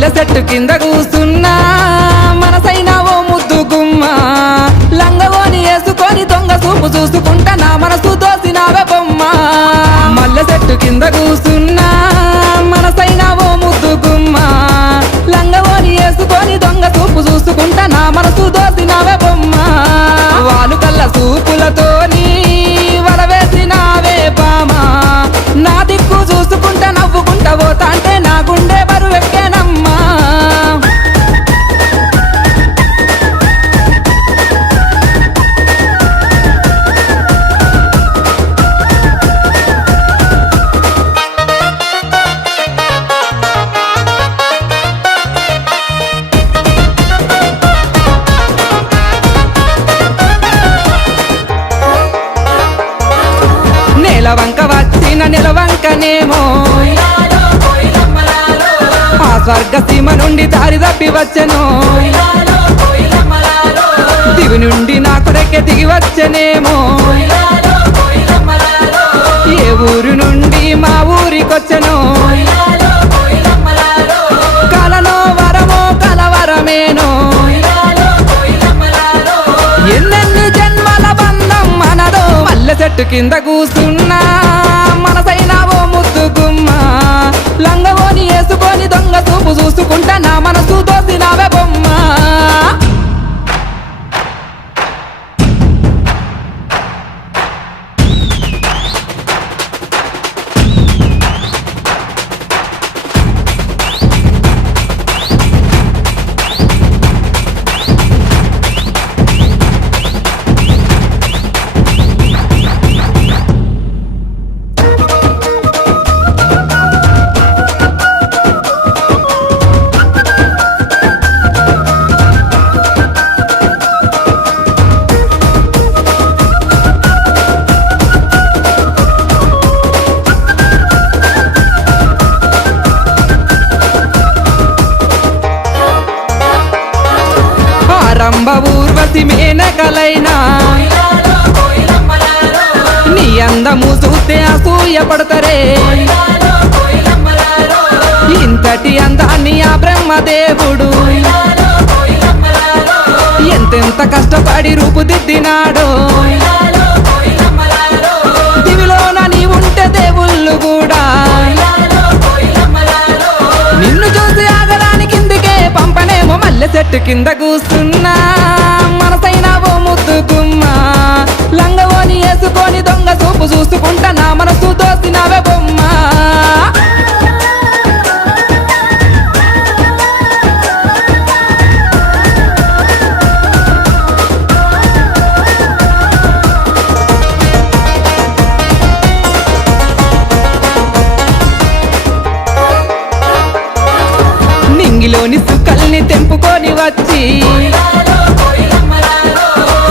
మల్లె చెట్టు కింద కూసున్నా మనసైన ఓ ముద్దు గుమ్మ లంగవోని వేసుకొని దొంగ చూపు చూసుకుంటా నా మనసు దోసినావే బొమ్మ మల్లె చెట్టు కింద కూసున్నా మనసైన ఓ ముద్దు గుమ్మ లంగవోని వేసుకొని దొంగ చూపు చూసుకుంటా నా మనసు దోసినావే బొమ్మ వాలు కళ్ళ చూపులతోని వలవేసినావే బామా నా దిక్కు చూసుకుంటా నవ్వుకుంటా పోతా అంటే నా గుండె బరువెక్కేనమ్మా నెలవంక వచ్చిన నెలవంకనేమో ఆ స్వర్గ సీమ నుండి దారి తప్పి వచ్చెను దివి నుండి నా కొరకే దిగి వచ్చెనేమో ఏ ఊరు నుండి మా ఊరికొచ్చెను కలలో వరమో కలవరమేనో ఎన్నెన్ని జన్మల బంధం మనదో మల్లె చెట్టు కింద కూసున్నా మనసైన ఓ ముద్దు గుమ్మ లంగవోని వేసుకొని దొంగ చూపు చూసుకుంటా నా మనసు దోసినావే బొమ్మ రంభ ఊర్వశి మేనకలైనా నీ అందము చూస్తే అసూయ పడతారే ఇంతటి అందాన్ని ఆ బ్రహ్మదేవుడు ఎంతెంత కష్టపడి రూపుదిద్దినాడో దివిలోన నీ ఉంటే దేవుళ్ళు కూడా నిన్ను చూసి ఆగడానికి కిందికే పంపనేమో మల్లె చెట్టు కింద కూస్తున్నా మనసైన ఓ ముద్దు గుమ్మ లంగవోని వేసుకొని దొంగ చూపు చూసుకుంటా నా మనసు దోసినావే బొమ్మ నింగిలోని సుక్కల్ని తెంపుకొని వచ్చి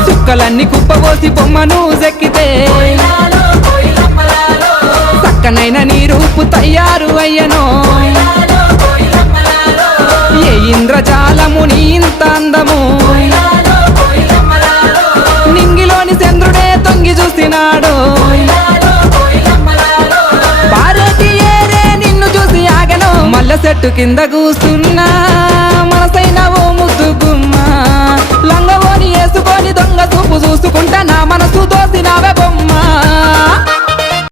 సుక్కలన్నీ కుప్పబోసి బొమ్మను చెక్కితే చక్కనైన నీ రూపు తయారు అయ్యనో ఏ ఇంద్రజాలము నీ ఇంత అందము నింగిలోని చంద్రుడే తొంగి చూసినాడు పారేటి ఏరే నిన్ను చూసి ఆగను మల్లె చెట్టు కింద కూస్తున్నా మనసైన ఓ ముద్దు గుమ్మ లంగవోని వేసుకొని దొంగ చూపు చూసుకుంటా నా మనసు దోసినావే